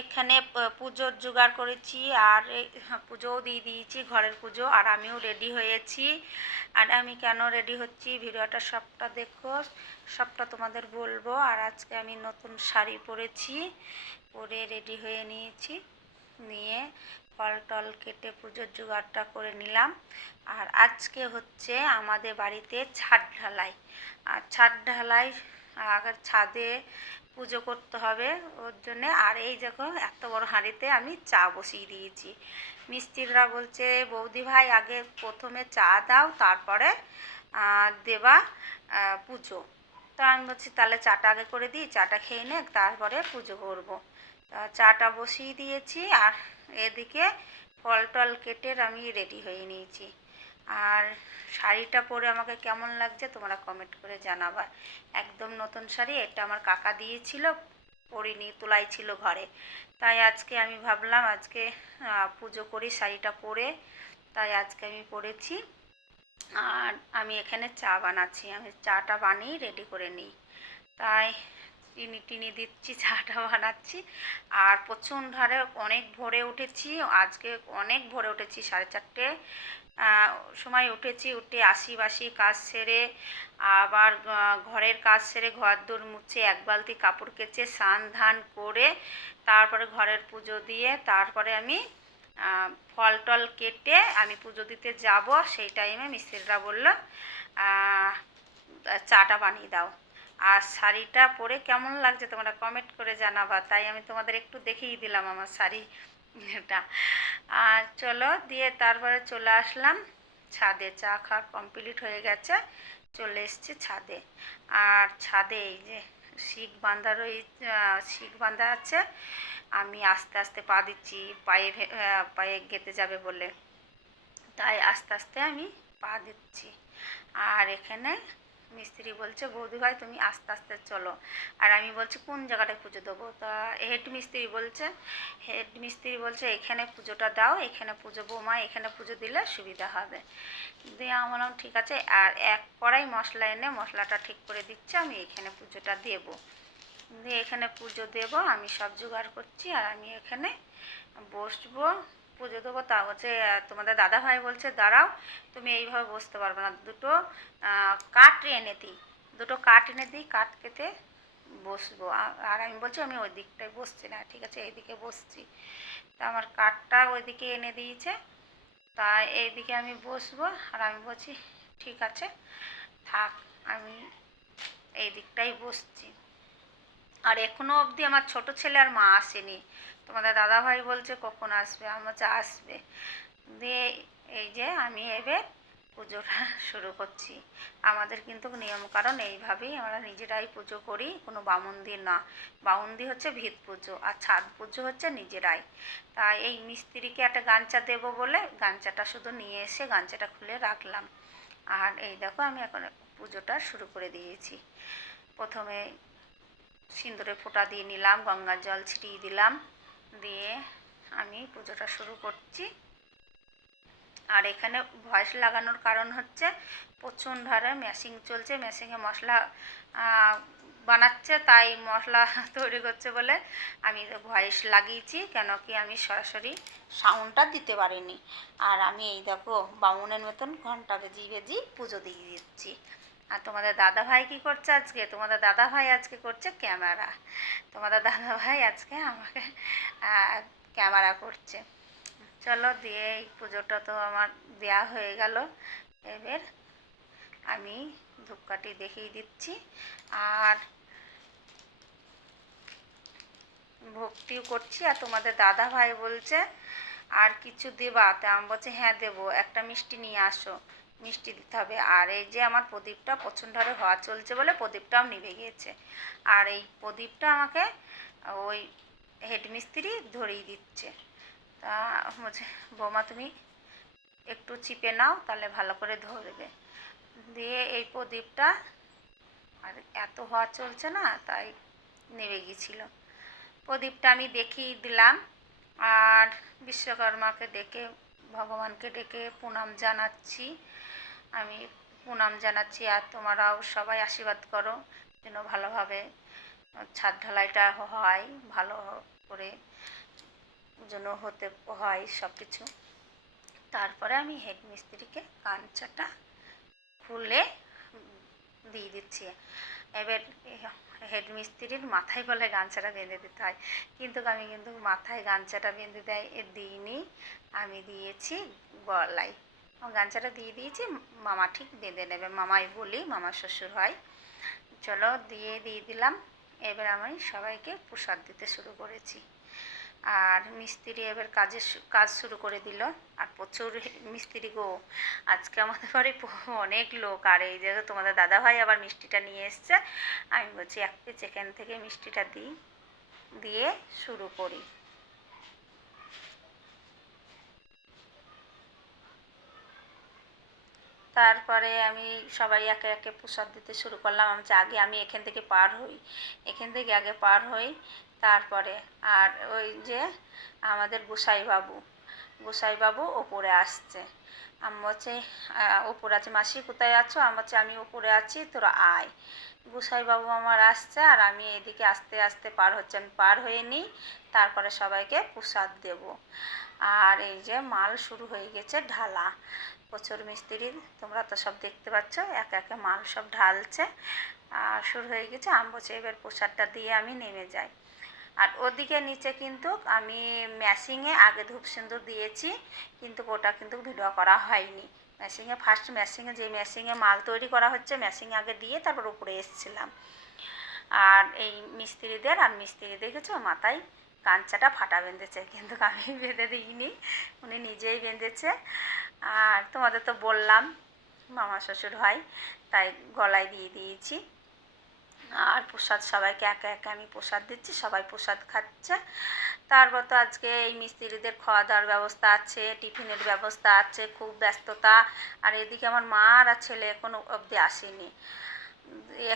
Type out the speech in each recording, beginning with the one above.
এখানে পুজোর জোগাড় করেছি আর পুজোও দিয়ে দিয়েছি, ঘরের পুজো, আর আমিও রেডি হয়েছি। আর আমি কেন রেডি হচ্ছি ভিডিওটা সবটা দেখো, সবটা তোমাদের বলবো। আর আজকে আমি নতুন শাড়ি পরেছি, পরে রেডি হয়ে নিয়েছি, নিয়ে ফল টল কেটে পুজোর জোগাড়টা করে নিলাম। আর আজকে হচ্ছে আমাদের বাড়িতে ছাদ ঢালাই, আর ছাদ ঢালাই আগে ছাদে পুজো করতে হবে ওর জন্যে। আর এই দেখো এত বড় হাঁড়িতে আমি চা বসিয়ে দিয়েছি। মিস্ত্রিরা বলছে বৌদি ভাই আগে প্রথমে চা দাও, তারপরে দেবা পুজো। তা আমি বলছি তাহলে চাটা আগে করে দিই, চাটা খেয়ে নে, তারপরে পুজো করবো। চাটা বসিয়ে দিয়েছি, আর এদিকে ফল টল কেটে আমি রেডি হয়ে নিয়েছি। আর শাড়িটা পরে আমাকে কেমন লাগছে তোমরা কমেন্ট করে জানাবা। একদম নতুন শাড়ি, এটা আমার কাকা দিয়েছিল, পরিনি, তোলাই ছিল ঘরে। তাই আজকে আমি ভাবলাম আজকে পুজো করি শাড়িটা পরে, তাই আজকে আমি পরেছি। আর আমি এখানে চা বানাচ্ছি, আমি চাটা বানিয়ে রেডি করে নিই। তাই চিনি টিনি দিচ্ছি, চাটা বানাচ্ছি। আর প্রচণ্ড হারে অনেক ভোরে উঠেছি, আজকে অনেক ভোরে উঠেছি, 4:30 সময় উঠেছি। উঠে আশি বাসি কাজ সেরে, আবার ঘরের কাজ সেরে ঘর দোর মুছে এক বালতি কাপড় কেচে স্নান ধান করে তারপরে ঘরের পুজো দিয়ে তারপরে আমি ফল টল কেটে আমি পুজো দিতে যাব। সেই টাইমে মিস্ত্রিরা বলল চাটা বানিয়ে দাও। আর শাড়িটা পরে কেমন লাগছে তোমরা কমেন্ট করে জানাবা। তাই আমি তোমাদের একটু দেখিয়ে দিলাম আমার শাড়িটা। আর চলো দিয়ে তারপরে চলে আসলাম ছাদে। চা খাওয়া কমপ্লিট হয়ে গেছে, চলে এসেছি ছাদে। আর ছাদে এই যে শিক বাঁধা আছে, আমি আস্তে আস্তে পা দিচ্ছি, পায়ে গেঁথে যাবে বলে, তাই আস্তে আস্তে আমি পা দিচ্ছি। আর এখানে মিস্ত্রি বলছে বৌদি ভাই তুমি আস্তে আস্তে চলো। আর আমি বলছি কোন জায়গাটায় পুজো দেবো। তা হেড মিস্ত্রি বলছে এখানে পুজোটা দাও, এখানে পুজো বৌমা, এখানে পুজো দিলে সুবিধা হবে। দিয়ে আমার ঠিক আছে। আর এক কড়াই মশলা এনে মশলাটা ঠিক করে দিচ্ছে, আমি এখানে পুজোটা দেবো। দিয়ে এখানে পুজো দেব, আমি সব জোগাড় করছি। আর আমি এখানে বসবো, পুজো দেবো। তা হচ্ছে তোমাদের দাদাভাই বলছে দাঁড়াও, তুমি এইভাবে বসতে পারবে না, কাঠ এনে দিই, কাঠ কেটে বসবো। আর আমি বলছি আমি ওই দিকটায় বসছি না, ঠিক আছে এইদিকে বসছি। তা আমার কাঠটা ওইদিকে এনে দিয়েছে, তাই এইদিকে আমি বসবো। আর আমি বলছি ঠিক আছে থাক, আমি এই দিকটাই বসছি। আর এখনো অবধি আমার ছোট ছেলে আর মা আসেনি। তোমাদের দাদাভাই বলছে কখন আসবে, আমি বলছি আসবে। দিয়ে এই যে আমি এবার পুজোটা শুরু করছি। আমাদের কিন্তু নিয়মকানুন এইভাবেই, আমরা নিজেরাই পুজো করি, কোনো বামুন দিয়ে না। বামুন দিয়ে হচ্ছে ভিত পুজো, আর ছাদ পুজো হচ্ছে নিজেরাই। তাই এই মিস্ত্রিকে একটা গামছা দেবো বলে গামছাটা শুধু নিয়ে এসে গামছাটা খুলে রাখলাম। আর এই দেখো আমি এখন পুজোটা শুরু করে দিয়েছি। প্রথমে সিঁদুরে ফোঁটা দিয়ে নিলাম, গঙ্গার জল ছিটিয়ে দিলাম, দিয়ে আমি পুজোটা শুরু করছি। আর এখানে ভয়েস লাগানোর কারণ হচ্ছে প্রচণ্ড হারে মেশিং চলছে, মেশিংয়ে মশলা বানাচ্ছে, তাই মশলা তৈরি করছে বলে আমি ভয়েস লাগিয়েছি, কেন কি আমি সরাসরি সাউন্ডটা দিতে পারিনি। আর আমি এই দেখো বামুনের মতন ঘন্টা বেজি পুজো দিয়ে দিচ্ছি। আর তোমাদের দাদাভাই কী করছে আজকে, তোমাদের দাদাভাই আজকে করছে ক্যামেরা। তোমাদের দাদাভাই আজকে আমাকে ক্যামেরা করছে। চলো দিয়ে এই পুজোটা তো আমার দেয়া হয়ে গেল। এবার আমি ধূপকাঠি দেখিয়ে দিচ্ছি আর ভক্তিও করছি। আর তোমাদের দাদাভাই বলছে আর কিছু দেবা, তা আমি বলছি হ্যাঁ দেবো, একটা মিষ্টি নিয়ে আসো, মিষ্টি দিতে হবে। আর এই যে আমার প্রদীপটা প্রচণ্ড হারে হওয়া চলছে বলে প্রদীপটাও নিভে গিয়েছে। আর এই প্রদীপটা আমাকে ওই হেড মিস্ত্রি ধরিয়ে দিচ্ছে। তা বলছে বৌমা তুমি একটু চিপে নাও, তাহলে ভালো করে ধরবে। দিয়ে এই প্রদীপটা আর এত হওয়া চলছে না, তাই নেমে গিয়েছিল। প্রদীপটা আমি দেখিয়ে দিলাম। আর বিশ্বকর্মাকে ডেকে, ভগবানকে ডেকে প্রণাম জানাচ্ছি, আর তোমরাও সবাই আশীর্বাদ করো যেন ভালোভাবে ছাদ ঢালাইটা হয় ভালো করে, জন্য হতে হয় সব কিছু। তারপরে আমি হেড মিস্ত্রিকে কাঞ্চাটা খুলে দিয়ে দিচ্ছি। এবার হেড মিস্ত্রির মাথায় বলে গামছাটা বেঁধে দিতে হয়, কিন্তু আমি কিন্তু মাথায় গামছাটা বেঁধে দিইনি, আমি দিয়েছি গলায়। গামছাটা দিয়ে দিয়েছি, মামা ঠিক বেঁধে নেবে, মামাই বলি, মামা শ্বশুর হয়। চলো দিয়ে দিলাম। এবার আমি সবাইকে প্রসাদ দিতে শুরু করেছি। আর মিস্ত্রি এবার কাজ শুরু করে দিল। আর প্রচুর মিস্ত্রি গো, আজকে আমাদের বাড়ি অনেক লোক। আর এই যে তোমাদের দাদাভাই আবার মিষ্টিটা নিয়ে এসছে, আমি বলছি এক পিস এখান থেকে মিষ্টিটা দিয়ে শুরু করি। তারপরে আমি সবাই একে একে প্রসাদ দিতে শুরু করলাম। আমি আগে আমি এখান থেকে পার হই, এখান থেকে আগে পার হই। তারপরে আর ওই যে আমাদের গোসাইবাবু ওপরে আসছে। আমি বলছি ওপরে আছে, মাসি কোথায় আছো? আমি বলছি আমি ওপরে আছি, তোরা আয়। গোসাইবাবু আমার আসছে আর আমি এদিকে আস্তে আস্তে পার হচ্ছে। আমি পার হয়ে নিই, তারপরে সবাইকে প্রসাদ দেব। আর এই যে মাল শুরু হয়ে গেছে ঢালা। প্রচুর মিস্ত্রি, তোমরা তো সব দেখতে পাচ্ছ, একে একে মাল সব ঢালছে। আর শুরু হয়ে গেছে। আমি বলছি এবার প্রসাদটা দিয়ে আমি নেমে যাই। আর ওদিকে নিচে কিন্তু আমি ম্যাশিংয়ে আগে ধূপ সিঁদুর দিয়েছি, কিন্তু ওটা কিন্তু ভিডিও করা হয়নি। ফার্স্ট যে ম্যাশিংয়ে মাল তৈরি করা হচ্ছে, ম্যাশিংয়ে আগে দিয়ে তারপর উপরে এসেছিলাম। আর এই মিস্ত্রি দেখেছো মাথায় কাঞ্চাটা ফাটা বেঁধেছে, কিন্তু আমি বেঁধে দিইনি, উনি নিজেই বেঁধেছে। আর তোমাদের তো বললাম মামা শ্বশুর হয়, তাই গলায় দিয়ে দিয়েছি। আর প্রসাদ সবাইকে একে একে আমি প্রসাদ দিচ্ছি, সবাই প্রসাদ খাচ্ছে। তারপর তো আজকে এই মিস্ত্রিদের খাওয়া দাওয়ার ব্যবস্থা আছে, টিফিনের ব্যবস্থা আছে, খুব ব্যস্ততা। আর এদিকে আমার মা আর ছেলে এখনও অবধি আসেনি,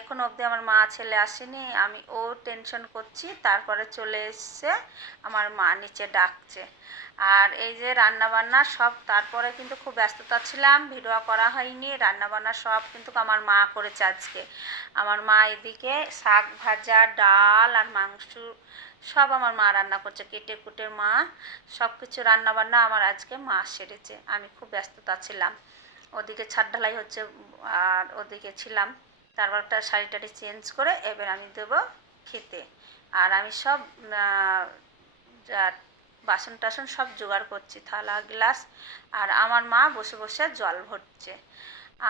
এখনও অবধি আমার মা ছেলে আসেনি। আমি টেনশন করছি। তারপরে চলে এসছে আমার মা, নিচে ডাকছে। আর এই যে রান্নাবান্না সব, তারপরে কিন্তু খুব ব্যস্ততা ছিলাম, ভিডিও করা হয়নি। রান্নাবান্না সব কিন্তু আমার মা করেছে আজকে। আমার মা এদিকে শাক ভাজা, ডাল আর মাংস সব আমার মা রান্না করছে, কেটে কুটে মা সব কিছু রান্নাবান্না আমার আজকে মা সেরেছে। আমি খুব ব্যস্ততা ছিলাম, ওদিকে ছাদ ঢালাই হচ্ছে আর ওদিকে ছিলাম। তারপর একটা শাড়ি টাড়ি চেঞ্জ করে এবার আমি দেবো খেতে। আর আমি সব বাসন টাসন সব জোগাড় করছি, থালা গ্লাস। আর আমার মা বসে বসে জল ভরছে।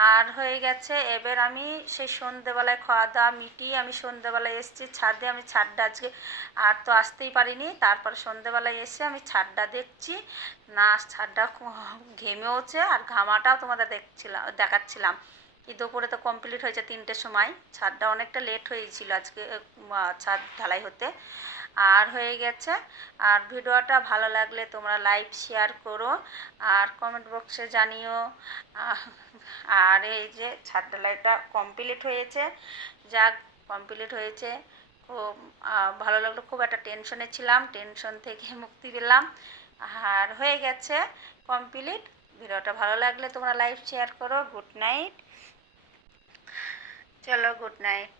আর হয়ে গেছে। এবার আমি সেই সন্ধেবেলায় খাওয়া দাওয়া মিটিয়ে আমি সন্ধেবেলায় এসেছি ছাদে। আমি ছাদটা আজকে আর তো আসতেই পারিনি। তারপর সন্ধেবেলায় এসে আমি ছাদটা দেখছি, না ছাদটা ঘেমেওছে, আর ঘামাটাও তোমাদের দেখাচ্ছিলাম। কি দুপুরে তো কমপ্লিট হয়েছে 3টের সময়, ছাদটা অনেকটা লেট হয়েছিল আজকে ছাদ ঢালাই হতে। আর হয়ে গেছে। আর ভিডিওটা ভালো লাগলে তোমরা লাইক শেয়ার করো আর কমেন্ট বক্সে জানিও। আর এই যে ছাদ ঢালাইটা কমপ্লিট হয়েছে, যাক কমপ্লিট হয়েছে, খুব ভালো লাগলো। খুব একটা টেনশনে ছিলাম, টেনশন থেকে মুক্তি পেলাম। আর হয়ে গেছে কমপ্লিট। ভিডিওটা ভালো লাগলে তোমরা লাইক শেয়ার করো। Good night. চলো গুড নাইট।